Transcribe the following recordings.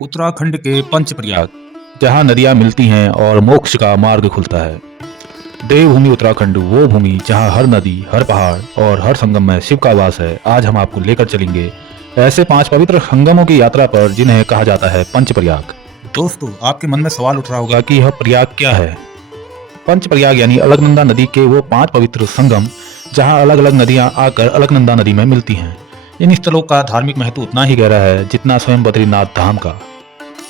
उत्तराखंड के पंचप्रयाग, जहाँ नदियाँ मिलती हैं और मोक्ष का मार्ग खुलता है। देवभूमि उत्तराखंड, वो भूमि जहाँ हर नदी, हर पहाड़ और हर संगम में शिव का वास है। आज हम आपको लेकर चलेंगे ऐसे 5 पवित्र संगमों की यात्रा पर जिन्हें कहा जाता है पंचप्रयाग। दोस्तों, आपके मन में सवाल उठ रहा होगा कि यह प्रयाग क्या है। पंचप्रयाग यानी अलकनंदा नदी के वो 5 पवित्र संगम जहाँ अलग अलग नदियाँ आकर अलकनंदा नदी में मिलती हैं। इन स्थलों का धार्मिक महत्व उतना ही गहरा है जितना स्वयं बद्रीनाथ धाम का।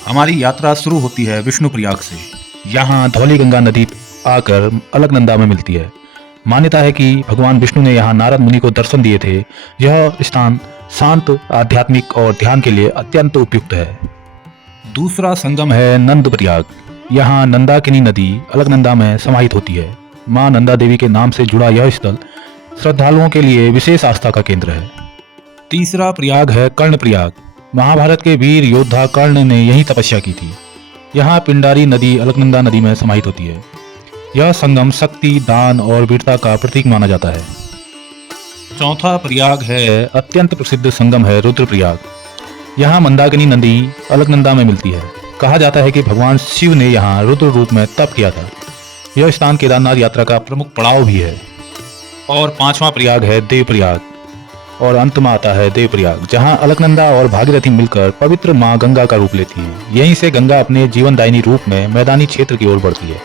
हमारी यात्रा शुरू होती है विष्णुप्रयाग से। यहाँ धौली गंगा नदी आकर अलकनंदा में मिलती है। मान्यता है कि भगवान विष्णु ने यहाँ नारद मुनि को दर्शन दिए थे। यह स्थान शांत, आध्यात्मिक और ध्यान के लिए अत्यंत उपयुक्त है। दूसरा संगम है नंदप्रयाग। यहाँ नंदाकिनी नदी अलकनंदा में समाहित होती है। मां नंदा देवी के नाम से जुड़ा यह स्थल श्रद्धालुओं के लिए विशेष आस्था का केंद्र है। तीसरा प्रयाग है कर्णप्रयाग। महाभारत के वीर योद्धा कर्ण ने यही तपस्या की थी। यहाँ पिंडारी नदी अलकनंदा नदी में समाहित होती है। यह संगम शक्ति, दान और वीरता का प्रतीक माना जाता है। चौथा प्रयाग है अत्यंत प्रसिद्ध संगम है रुद्रप्रयाग। यहाँ मंदाकिनी नदी अलकनंदा में मिलती है। कहा जाता है कि भगवान शिव ने यहाँ रुद्र रूप में तप किया था। यह स्थान केदारनाथ यात्रा का प्रमुख पड़ाव भी है। और 5वां प्रयाग है देवप्रयाग। और अंत में आता है देवप्रयाग, जहाँ अलकनंदा और भागीरथी मिलकर पवित्र मां गंगा का रूप लेती है। यहीं से गंगा अपने जीवनदायिनी रूप में मैदानी क्षेत्र की ओर बढ़ती है।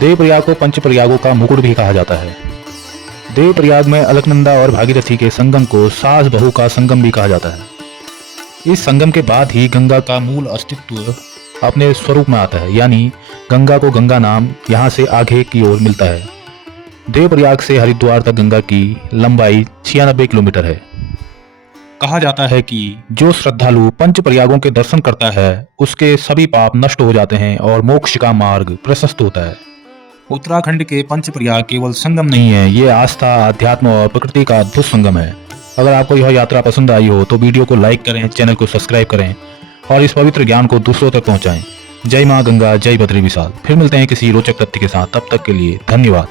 देवप्रयाग को पंचप्रयागों का मुकुट भी कहा जाता है। देवप्रयाग में अलकनंदा और भागीरथी के संगम को सास बहू का संगम भी कहा जाता है। इस संगम के बाद ही गंगा का मूल अस्तित्व अपने स्वरूप में आता है, यानी गंगा को गंगा नाम यहाँ से आगे की ओर मिलता है। देवप्रयाग से हरिद्वार तक गंगा की लंबाई 96 किलोमीटर है। कहा जाता है कि जो श्रद्धालु पंचप्रयागों के दर्शन करता है उसके सभी पाप नष्ट हो जाते हैं और मोक्ष का मार्ग प्रशस्त होता है। उत्तराखंड के पंचप्रयाग केवल संगम नहीं है, ये आस्था, अध्यात्म और प्रकृति का अद्भुत संगम है। अगर आपको यह यात्रा पसंद आई हो तो वीडियो को लाइक करें, चैनल को सब्सक्राइब करें और इस पवित्र ज्ञान को दूसरों तक पहुंचाएं। जय मां गंगा, जय बद्री विशाल। फिर मिलते हैं किसी रोचक तथ्य के साथ। तब तक के लिए धन्यवाद।